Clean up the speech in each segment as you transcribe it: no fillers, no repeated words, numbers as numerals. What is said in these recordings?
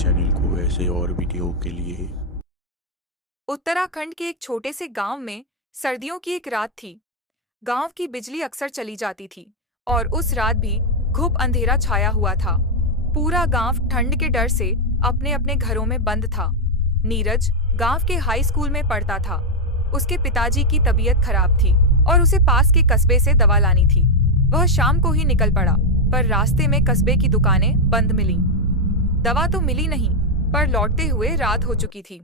Channel को ऐसे और वीडियो के लिए। उत्तराखंड के एक छोटे से गांव में सर्दियों की एक रात थी। गांव की बिजली अक्सर चली जाती थी और उस रात भी घुप अंधेरा छाया हुआ था। पूरा गांव ठंड के डर से अपने अपने घरों में बंद था। नीरज गांव के हाई स्कूल में पढ़ता था। उसके पिताजी की तबीयत खराब थी और उसे पास के कस्बे से दवा लानी थी। वह शाम को ही निकल पड़ा, पर रास्ते में कस्बे की दुकानें बंद मिलीं। दवा तो मिली नहीं, पर लौटते हुए रात हो चुकी थी।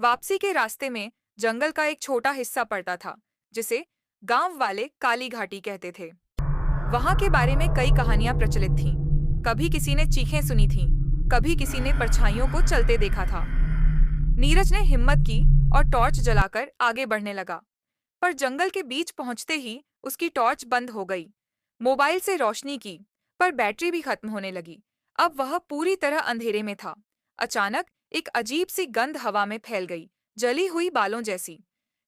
वापसी के रास्ते में जंगल का एक छोटा हिस्सा पड़ता था, जिसे गांव वाले काली घाटी कहते थे। वहां के बारे में कई कहानियां प्रचलित थीं। कभी किसी ने चीखें सुनी थीं, कभी किसी ने परछाइयों को चलते देखा था। नीरज ने हिम्मत की और टॉर्च जलाकर आगे बढ़ने लगा, पर जंगल के बीच पहुंचते ही उसकी टॉर्च बंद हो गई। मोबाइल से रोशनी की, पर बैटरी भी खत्म होने लगी। अब वह पूरी तरह अंधेरे में था। अचानक एक अजीब सी गंध हवा में फैल गई, जली हुई बालों जैसी।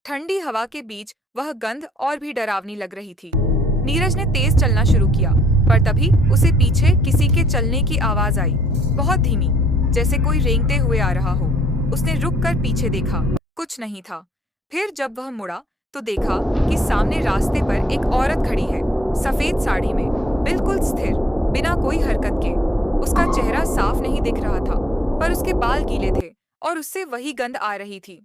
ठंडी हवा के बीच वह गंध और भी डरावनी लग रही थी। नीरज ने तेज चलना शुरू किया, पर तभी उसे पीछे किसी के चलने की आवाज आई, बहुत धीमी, जैसे कोई रेंगते हुए आ रहा हो। उसने रुक कर पीछे देखा, कुछ नहीं था। फिर जब वह मुड़ा तो देखा कि सामने रास्ते पर एक औरत खड़ी है, सफेद साड़ी में, बिल्कुल स्थिर, बिना कोई हरकत के। उसका चेहरा साफ नहीं दिख रहा था, पर उसके बाल गीले थे और उससे वही गंध आ रही थी।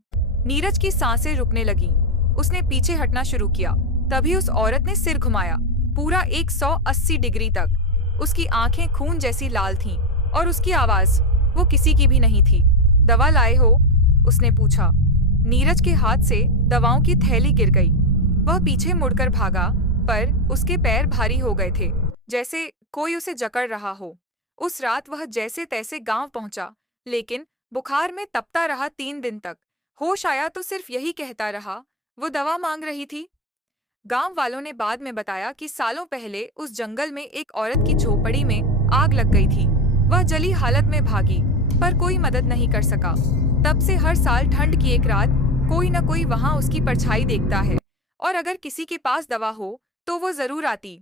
नीरज की सांसें रुकने लगी। उसने पीछे हटना शुरू किया। तभी उस औरत ने सिर घुमाया, पूरा 180 डिग्री तक। उसकी आंखें खून जैसी लाल थीं और उसकी आवाज वो किसी की भी नहीं थी। दवा लाए हो? उसने पूछा। नीरज के हाथ से दवाओं की थैली गिर गई। वह पीछे मुड़कर भागा, पर उसके पैर भारी हो गए थे, जैसे कोई उसे जकड़ रहा हो। उस रात वह जैसे तैसे गांव पहुंचा, लेकिन बुखार में तपता रहा 3 दिन तक। होश आया तो सिर्फ यही कहता रहा, वो दवा मांग रही थी। गांव वालों ने बाद में बताया कि सालों पहले उस जंगल में एक औरत की झोपड़ी में आग लग गई थी। वह जली हालत में भागी, पर कोई मदद नहीं कर सका। तब से हर साल ठंड की एक रात कोई न कोई वहां उसकी परछाई देखता है, और अगर किसी के पास दवा हो तो वो जरूर आती।